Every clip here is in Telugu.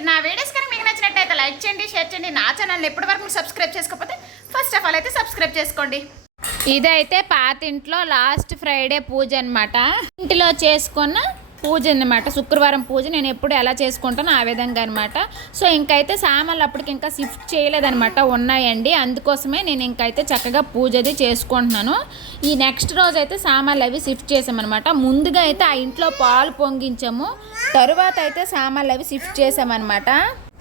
సంగతి. నా వీడియోస్ కనుక మీకు నచ్చినట్టయితే లైక్ చేయండి, షేర్ చేయండి. నా ఛానల్ని ఎప్పటివరకు మీరు సబ్స్క్రైబ్ చేసుకోకపోతే ఫస్ట్ ఆఫ్ ఆల్ అయితే సబ్స్క్రైబ్ చేసుకోండి. ఇదైతే పాత ఇంట్లో లాస్ట్ ఫ్రైడే పూజ అనమాట. ఇంటిలో చేసుకున్న పూజ అనమాట, శుక్రవారం పూజ. నేను ఎప్పుడు ఎలా చేసుకుంటానో ఆ విధంగా అనమాట. సో ఇంకైతే సామాన్లు అప్పటికి ఇంకా షిఫ్ట్ చేయలేదనమాట, ఉన్నాయండి. అందుకోసమే నేను ఇంకైతే చక్కగా పూజ అది చేసుకుంటున్నాను. ఈ నెక్స్ట్ రోజు అయితే సామాన్లు అవి షిఫ్ట్ చేసామన్నమాట. ముందుగా అయితే ఆ ఇంట్లో పాలు పొంగించాము, తరువాత అయితే సామాన్లు అవి షిఫ్ట్ చేసామన్నమాట.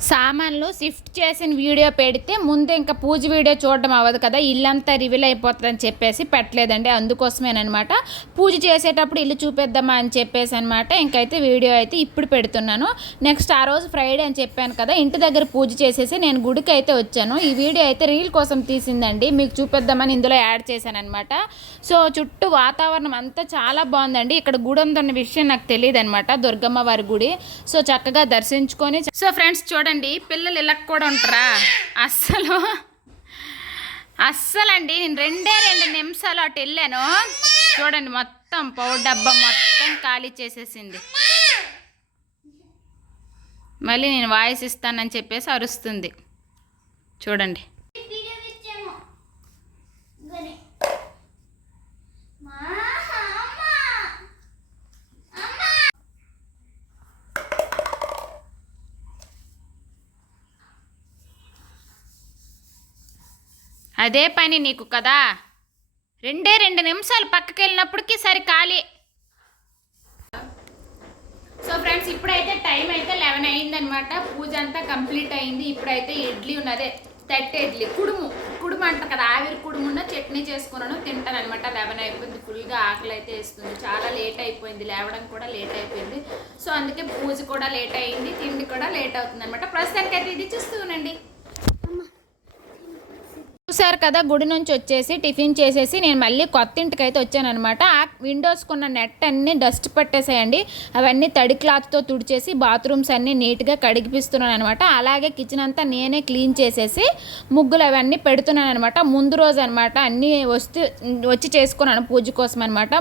సామాన్లు షిఫ్ట్ చేసిన వీడియో పెడితే ముందు ఇంకా పూజ వీడియో చూడడం అవ్వదు కదా, ఇల్లంతా రివీల్ అయిపోతుందని చెప్పేసి పెట్టలేదండి. అందుకోసమేనమాట పూజ చేసేటప్పుడు ఇల్లు చూపిద్దామా అని చెప్పేసి అనమాట ఇంకైతే వీడియో అయితే ఇప్పుడు పెడుతున్నాను. నెక్స్ట్ ఆ రోజు ఫ్రైడే అని చెప్పాను కదా, ఇంటి దగ్గర పూజ చేసేసి నేను గుడికి అయితే వచ్చాను. ఈ వీడియో అయితే రీల్ కోసం తీసిందండి, మీకు చూపిద్దామని ఇందులో యాడ్ చేశాను అనమాట. సో చుట్టూ వాతావరణం అంతా చాలా బాగుందండి. ఇక్కడ గుడి ఉందన్న విషయం నాకు తెలియదు అనమాట, దుర్గమ్మ వారి గుడి. సో చక్కగా దర్శించుకొని, సో ఫ్రెండ్స్ చూడండి, పిల్లలు ఇలా కూడా ఉంటారా అస్సలండి. నేను 2 నిమిషాలు అటు వెళ్ళాను, చూడండి మొత్తం పౌడర్ డబ్బా మొత్తం ఖాళీ చేసేసింది. మళ్ళీ నేను వాయిస్ ఇస్తానని చెప్పేసి అరుస్తుంది చూడండి. అదే పని నీకు కదా, 2 నిమిషాలు పక్కకి వెళ్ళినప్పటికీ సరి ఖాళీ. సో ఫ్రెండ్స్ ఇప్పుడైతే టైం అయితే 11 అయిందనమాట. పూజ అంతా కంప్లీట్ అయింది. ఇప్పుడైతే ఇడ్లీ ఉన్నదే, తట్టె ఇడ్లీ, కుడుము అంటారు కదా, ఆవిరి కుడుమున్న చట్నీ చేసుకున్నాను, తింటాను అనమాట. 11 అయిపోయింది, ఫుల్గా ఆకలి అయితే వేస్తుంది. చాలా లేట్ అయిపోయింది, లేవడం కూడా లేట్ అయిపోయింది. సో అందుకే పూజ కూడా లేట్ అయింది, తిండి కూడా లేట్ అవుతుంది అనమాట. ప్రస్తుతానికైతే ఇది చూస్తూ ఉండండి. చూసారు కదా, గుడి నుంచి వచ్చేసి టిఫిన్ చేసేసి నేను మళ్ళీ కొత్త ఇంటికి అయితే వచ్చానమాట. ఆ విండోస్కున్న నెట్ అన్నీ డస్ట్ పట్టేసాయండి, అవన్నీ తడి క్లాత్తో తుడిచేసి బాత్రూమ్స్ అన్నీ నీట్గా కడిగిపిస్తున్నాను అనమాట. అలాగే కిచెన్ అంతా నేనే క్లీన్ చేసేసి ముగ్గులు అవన్నీ పెడుతున్నాను అనమాట. ముందు రోజు అనమాట అన్నీ వచ్చి చేసుకున్నాను పూజ కోసం అనమాట.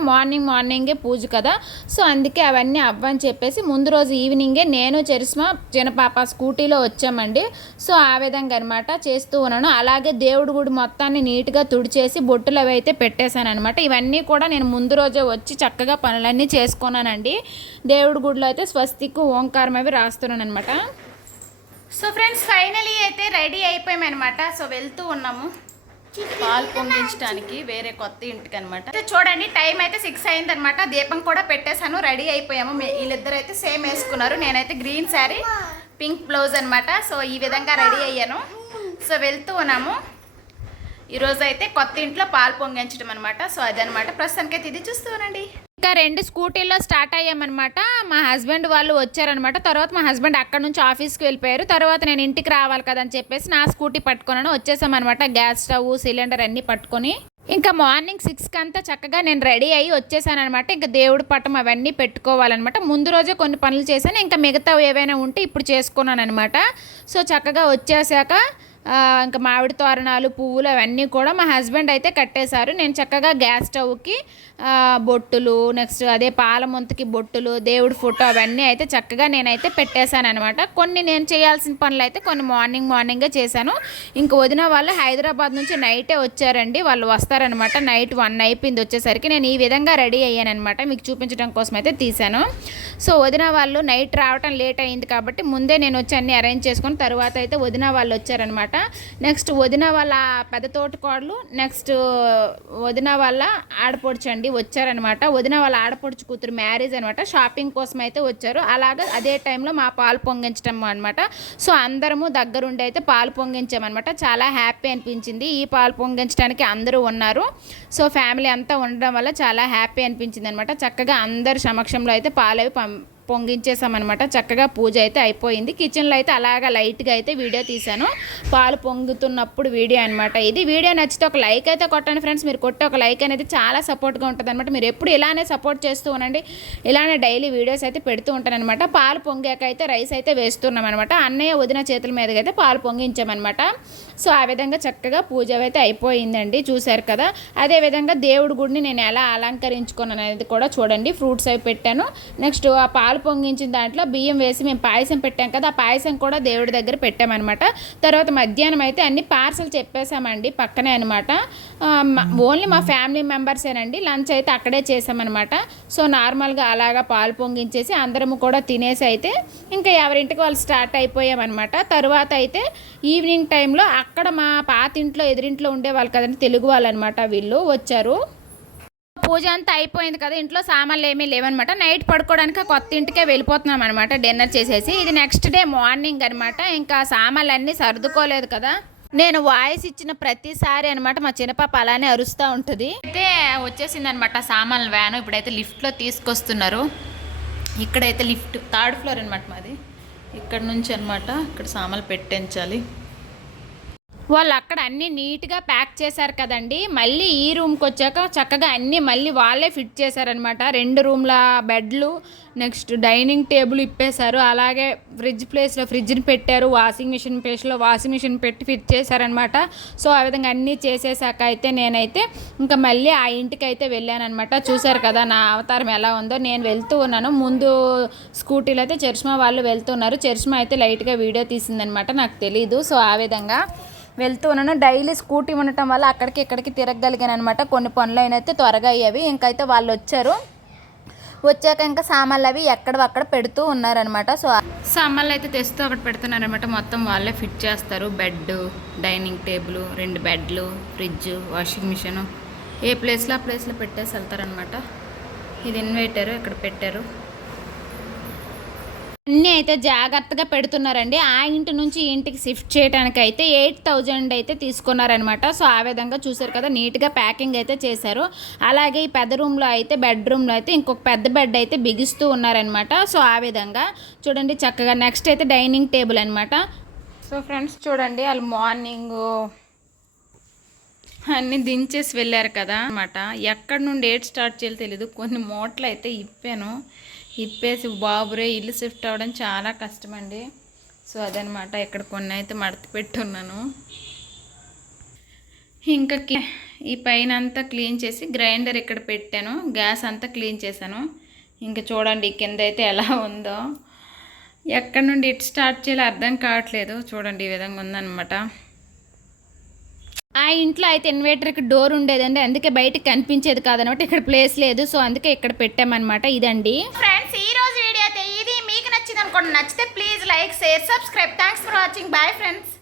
మార్నింగే పూజ కదా, సో అందుకే అవన్నీ అవ్వని చెప్పేసి ముందు రోజు ఈవినింగే నేను చరిస్మా చిన్నపాప స్కూటీలో వచ్చామండి. సో ఆ విధంగా అనమాట చేస్తూ ఉన్నాను. అలాగే దేవుడు గుడి మొత్తాన్ని నీట్గా తుడిచేసి బొట్టులు అవి అయితే పెట్టేశాను అనమాట. ఇవన్నీ కూడా నేను ముందు రోజే వచ్చి చక్కగా పనులన్నీ చేసుకున్నానండి. దేవుడి గుడిలో అయితే స్వస్తికు ఓంకారం అవి రాస్తున్నాను అనమాట. సో ఫ్రెండ్స్ ఫైనలీ అయితే రెడీ అయిపోయామన్నమాట. సో వెళ్తూ ఉన్నాము పాలు పొంగించడానికి వేరే కొత్త ఇంటికి అనమాట. చూడండి టైం అయితే 6 అయిందనమాట. దీపం కూడా పెట్టేశాను, రెడీ అయిపోయాము. వీళ్ళిద్దరు అయితే సేమ్ వేసుకున్నారు. నేనైతే గ్రీన్ శారీ, పింక్ బ్లౌజ్ అనమాట. సో ఈ విధంగా రెడీ అయ్యాను. సో వెళ్తూ ఉన్నాము. ఈరోజు అయితే కొత్త ఇంట్లో పాలు పొంగించడం అనమాట. సో అదనమాట, ప్రస్తుతానికైతే ఇది చూస్తూ ఉండండి. ఇంకా 2 స్కూటీల్లో స్టార్ట్ అయ్యామన్నమాట. మా హస్బెండ్ వాళ్ళు వచ్చారనమాట. తర్వాత మా హస్బెండ్ అక్కడ నుంచి ఆఫీస్కి వెళ్ళిపోయారు. తర్వాత నేను ఇంటికి రావాలి కదా అని చెప్పేసి నా స్కూటీ పట్టుకున్నాను, వచ్చేసామన్నమాట. గ్యాస్ స్టవ్, సిలిండర్ అన్నీ పట్టుకొని ఇంకా మార్నింగ్ 6కి అంతా చక్కగా నేను రెడీ అయ్యి వచ్చేసాను అనమాట. ఇంకా దేవుడి పటం అవన్నీ పెట్టుకోవాలన్నమాట. ముందు రోజే కొన్ని పనులు చేశాను, ఇంకా మిగతా ఏవైనా ఉంటే ఇప్పుడు చేసుకున్నాను అనమాట. సో చక్కగా వచ్చేసాక ఇంకా మామిడి తోరణాలు, పువ్వులు అవన్నీ కూడా మా హస్బెండ్ అయితే కట్టేశారు. నేను చక్కగా గ్యాస్ స్టవ్కి బొట్టులు, నెక్స్ట్ అదే పాల ముంతకి బొట్టులు, దేవుడి ఫోటో అవన్నీ అయితే చక్కగా నేనైతే పెట్టేశాను అనమాట. కొన్ని నేను చేయాల్సిన పనులు అయితే కొన్ని మార్నింగే చేశాను. ఇంక వదిన వాళ్ళు హైదరాబాద్ నుంచి నైటే వచ్చారండి, వాళ్ళు వస్తారనమాట. నైట్ 1 అయిపోయింది వచ్చేసరికి. నేను ఈ విధంగా రెడీ అయ్యానమాట, మీకు చూపించడం కోసం అయితే తీశాను. సో వదిన వాళ్ళు నైట్ రావటం లేట్ అయింది కాబట్టి ముందే నేను వచ్చి అన్నీ అరేంజ్ చేసుకుని తర్వాత అయితే వదిన వాళ్ళు వచ్చారనమాట. నెక్స్ట్ వదిన వాళ్ళ పెద్ద తోటికోడలు, నెక్స్ట్ వదిన వాళ్ళ ఆడపడుచండి వచ్చారనమాట. వదిన వాళ్ళ ఆడపడుచు కూతురు మ్యారేజ్ అనమాట, షాపింగ్ కోసం అయితే వచ్చారు. అలాగే అదే టైంలో మా పాలు పొంగించడం అనమాట. సో అందరము దగ్గరుండి అయితే పాలు పొంగించామన్నమాట. చాలా హ్యాపీ అనిపించింది. ఈ పాలు పొంగించడానికి అందరూ ఉన్నారు. సో ఫ్యామిలీ అంతా ఉండడం వల్ల చాలా హ్యాపీ అనిపించింది అనమాట. చక్కగా అందరి సమక్షంలో అయితే పాలు అవి పొంగించేసామన్నమాట. చక్కగా పూజ అయితే అయిపోయింది. కిచెన్లో అయితే అలాగా లైట్గా అయితే వీడియో తీశాను, పాలు పొంగుతున్నప్పుడు వీడియో అనమాట. ఇది వీడియో నచ్చితే ఒక లైక్ అయితే కొట్టండి ఫ్రెండ్స్. మీరు కొట్టే ఒక లైక్ అనేది చాలా సపోర్ట్గా ఉంటుంది అనమాట. మీరు ఎప్పుడు ఇలానే సపోర్ట్ చేస్తూ ఉండండి, ఇలానే డైలీ వీడియోస్ అయితే పెడుతూ ఉంటాను అనమాట. పాలు పొంగాక అయితే రైస్ అయితే వేస్తున్నాం అనమాట. అన్నయ్య వదిన చేతుల మీదకి అయితే పాలు పొంగించామన్నమాట. సో ఆ విధంగా చక్కగా పూజ అయితే అయిపోయిందండి, చూశారు కదా. అదేవిధంగా దేవుడి గుడిని నేను ఎలా అలంకరించుకున్నాను అనేది కూడా చూడండి. ఫ్రూట్స్ అవి పెట్టాను. నెక్స్ట్ ఆ పాలు పాలు పొంగించిన దాంట్లో బియ్యం వేసి మేము పాయసం పెట్టాం కదా, ఆ పాయసం కూడా దేవుడి దగ్గర పెట్టామన్నమాట. తర్వాత మధ్యాహ్నం అయితే అన్ని పార్సల్ చెప్పేసామండి పక్కనే అనమాట. ఓన్లీ మా ఫ్యామిలీ మెంబర్సేనండి. లంచ్ అయితే అక్కడే చేసామన్నమాట. సో నార్మల్గా అలాగా పాలు పొంగించేసి అందరము కూడా తినేసి అయితే ఇంకా ఎవరింటికి వాళ్ళు స్టార్ట్ అయిపోయామన్నమాట. తర్వాత అయితే ఈవినింగ్ టైంలో అక్కడ మా పాత ఇంట్లో ఎదురింట్లో ఉండేవాళ్ళు కదండి, తెలుగు వాళ్ళు అనమాట, వీళ్ళు వచ్చారు. పూజ అంతా అయిపోయింది కదా, ఇంట్లో సామాన్లు ఏమీ లేవన్నమాట. నైట్ పడుకోవడానికి కొత్త ఇంటికే వెళ్ళిపోతున్నాం అనమాట డిన్నర్ చేసేసి. ఇది నెక్స్ట్ డే మార్నింగ్ అనమాట. ఇంకా సామాన్లు అన్నీ సర్దుకోలేదు కదా, నేను వాయిస్ ఇచ్చిన ప్రతిసారి అనమాట మా చిన్నపాప అలానే అరుస్తూ ఉంటుంది. అయితే వచ్చేసింది అనమాట సామాన్ల వ్యాను. ఇప్పుడైతే లిఫ్ట్లో తీసుకొస్తున్నారు. ఇక్కడైతే లిఫ్ట్ 3rd ఫ్లోర్ అనమాట మాది. ఇక్కడ నుంచి అనమాట ఇక్కడ సామాన్లు పెట్టించాలి. వాళ్ళు అక్కడ అన్నీ నీట్గా ప్యాక్ చేశారు కదండి. మళ్ళీ ఈ రూమ్కి వచ్చాక చక్కగా అన్నీ మళ్ళీ వాళ్ళే ఫిట్ చేశారనమాట. 2 రూమ్ల బెడ్లు, నెక్స్ట్ డైనింగ్ టేబుల్ ఇప్పేశారు. అలాగే ఫ్రిడ్జ్ ప్లేస్లో ఫ్రిడ్జ్ని పెట్టారు, వాషింగ్ మిషన్ ప్లేస్లో వాషింగ్ మిషన్ పెట్టి ఫిట్ చేశారనమాట. సో ఆ విధంగా అన్నీ చేసేసాక అయితే నేనైతే ఇంకా మళ్ళీ ఆ ఇంటికి అయితే వెళ్ళానమాట. చూశారు కదా నా అవతారం ఎలా ఉందో. నేను వెళ్తూ ఉన్నాను, ముందు స్కూటీలో అయితే చరిష్మా వాళ్ళు వెళ్తున్నారు. చరిష్మా అయితే లైట్గా వీడియో తీసిందనమాట, నాకు తెలీదు. సో ఆ విధంగా వెళ్తూ ఉన్నాను. డైలీ స్కూటీ ఉండటం వల్ల అక్కడికి ఇక్కడికి తిరగగలిగాను అనమాట. కొన్ని పనులు అయినైతే త్వరగా అయ్యేవి. ఇంకైతే వాళ్ళు వచ్చాక ఇంకా సామాన్లు అవి ఎక్కడక్కడ పెడుతూ ఉన్నారనమాట. సో సామాన్లు అయితే తెస్తూ అక్కడ పెడుతున్నారనమాట. మొత్తం వాళ్ళే ఫిట్ చేస్తారు. బెడ్, డైనింగ్ టేబుల్, 2 బెడ్లు, ఫ్రిడ్జ్, వాషింగ్ మిషన్ ఏ ప్లేస్లో ఆ ప్లేస్లో పెట్టేసి వెళ్తారనమాట. ఇది ఇన్వర్టర్ ఇక్కడ పెట్టారు. అన్నీ అయితే జాగ్రత్తగా పెడుతున్నారండి. ఆ ఇంటి నుంచి ఈ ఇంటికి షిఫ్ట్ చేయడానికి అయితే 8,000 అయితే తీసుకున్నారనమాట. సో ఆ విధంగా చూసారు కదా, నీట్గా ప్యాకింగ్ అయితే చేశారు. అలాగే ఈ పెద్ద రూమ్లో అయితే బెడ్రూమ్లో అయితే ఇంకొక పెద్ద బెడ్ అయితే బిగిస్తూ ఉన్నారనమాట. సో ఆ విధంగా చూడండి చక్కగా. నెక్స్ట్ అయితే డైనింగ్ టేబుల్ అనమాట. సో ఫ్రెండ్స్ చూడండి, వాళ్ళు మార్నింగ్ అన్నీ దించేసి వెళ్ళారు కదా అనమాట. ఎక్కడి నుండి ఏట్ స్టార్ట్ చేయాలో తెలీదు. కొన్ని మూటలు అయితే ఇప్పేసి బాబురే ఇల్లు షిఫ్ట్ అవ్వడం చాలా కష్టమండి. సో అదనమాట. ఇక్కడ కొన్ని అయితే మడత పెట్టున్నాను. ఇంకా ఈ పైన అంతా క్లీన్ చేసి గ్రైండర్ ఇక్కడ పెట్టాను. గ్యాస్ అంతా క్లీన్ చేశాను. ఇంకా చూడండి కింద అయితే ఎలా ఉందో. ఎక్కడి నుండి ఇటు స్టార్ట్ చేయాలో అర్థం కావట్లేదు. చూడండి ఈ విధంగా ఉందన్నమాట. ఆ ఇంట్లో అయితే ఇన్వర్టర్కి డోర్ ఉండేదండి, అందుకే బయటకు కనిపించేది కాదనమాట. ఇక్కడ ప్లేస్ లేదు, సో అందుకే ఇక్కడ పెట్టామన్నమాట. ఇదండి ఫ్రెండ్స్ ఈ రోజు వీడియో అయితే ఇది. మీకు నచ్చింది అనుకోండి. నచ్చితే please like, share, subscribe. Thanks for watching. Bye friends.